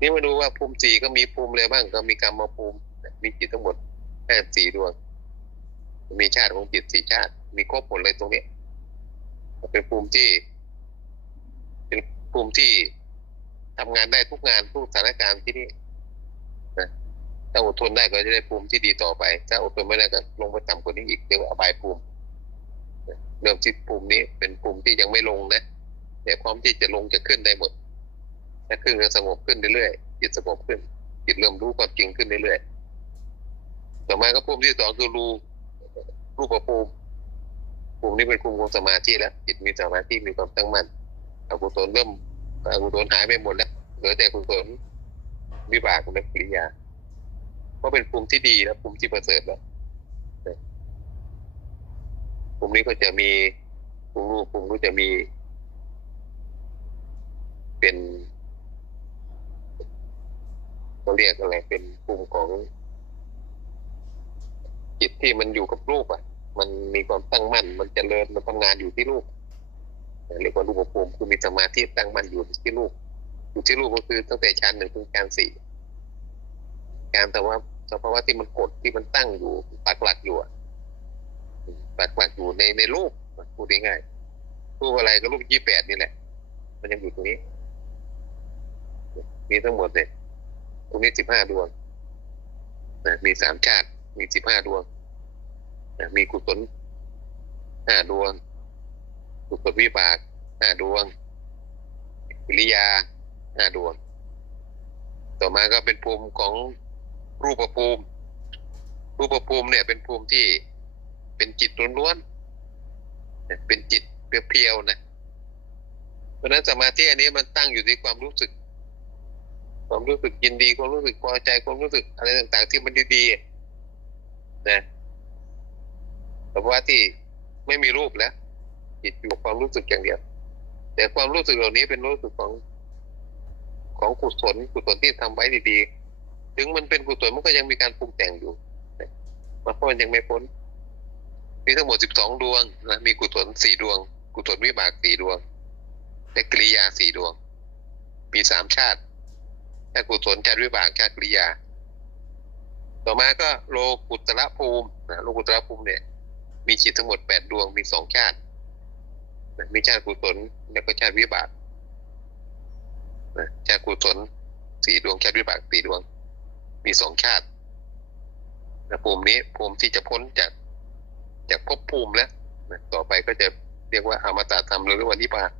นี่มาดูว่าภูมิสี่ก็มีภูมิอะไรบ้าง ก็มีกรรมภูมิ มีจิตทั้งหมดแค่สี่ดวง มีชาติของจิตสี่ชาติ มีครบหมดเลยตรงนี้ เป็นภูมิที่ เป็นภูมิที่ทำงานได้ทุกงานทุกสถานการณ์ที่นี่นะถ้าอดทนได้ก็จะได้ภูมิที่ดีต่อไป ถ้าอดทนไม่ได้ก็ลงไปต่ำกว่านี้อีกเรียกว่าอบายภูมิเริ่มที่ภูมินี้เป็นภูมิที่ยังไม่ลงนะแต่พร้อมที่จะลงจะขึ้นได้หมด ถ้าขึ้นก็สงบขึ้นเรื่อยๆจิตสงบขึ้น จิตเริ่มรู้ความจริงขึ้นเรื่อยๆต่อมาก็ภูมิที่สองคือรูรูปภูมิภูมินี้เป็นภูมิของสมาธิแล้วจิตมีสมาธิมีความตั้งมั่นอกุศลเริ่มอกุศลหายไปหมดแล้วเหลือแต่กุศลวิบากและกิริยาเพราะเป็นภูมิที่ดีแล้วภูมิที่ประเสริฐแล้วภูมินี้ก็จะมีภูมิรูปภูมิก็จะมี เป็น เขาเรียกอะไรเป็นภูมิของจิตที่มันอยู่กับรูปอะ มันมีความตั้งมั่น มันจเจริญมันทำงานอยู่ที่รูปเรียกว่ารูปภูมิคือมีสมาธิตั้งมั่นอยู่ที่รูปอยู่ที่รูปก็คือตั้งแต่ชั้นหนึ่งถึงชั้นสี่การแต่ว่าสภาวะที่มันกดที่มันตั้งอยู่ปักหลักอยู่อะปักหลักอยู่ในในรูปพูดง่ายๆรูปอะไรก็รูปยี่แปดนี่แหละ มันยังอยู่ตรงนี้ มีทั้งหมดเลย ตรงนี้สิบห้าดวงนะมีสามชาติ มีสิบห้าดวงนะมีกุศลห้าดวง กุศลวิบากห้าดวงกิริยาห้าดวง ต่อมาก็เป็นภูมิของรูปภูมิ รูปภูมิเนี่ย เป็นภูมิที่เป็นจิตล้วนๆเป็นจิตเพียวๆนะ เพราะฉะนั้นสมาธิอันนี้มันตั้งอยู่ที่ความรู้สึก ความรู้สึกยินดีความรู้สึกพอใจความรู้สึกอะไรต่าง ๆ ที่มันดีๆนะแต่ว่าที่ไม่มีรูปแล้วจิตอยู่ความรู้สึกอย่างเดียวแต่ความรู้สึกเหล่านี้เป็นรู้สึกของของกุศลกุศลที่ทำไว้ดีๆ ถึงมันเป็นกุศลมันก็ยังมีการปรุงแต่งอยู่นะเพราะมันยังไม่พ้น มีทั้งหมดสิบสองดวงนะมีกุศลสี่ดวง กุศลวิบากสี่ดวงและกิริยาสี่ดวง มีสามชาติ ชาติกุศลชาติวิบากชาติกริยา ต่อมาก็โลกุตระภูมินะโลกุตระภูมิเนี่ย มีจิตทั้งหมดแปดดวงมีสองชาตินะมีชาติกุศลแล้วก็ชาติวิบากนะชาติกุศลสี่ดวงชาติวิบากสี่ดวง มีสองชาตินะภูมินี้ภูมิที่จะพ้นจากจากภพภูมิแล้วนะต่อไปก็จะเรียกว่าอมตะธรรมหรือว่านิพพาน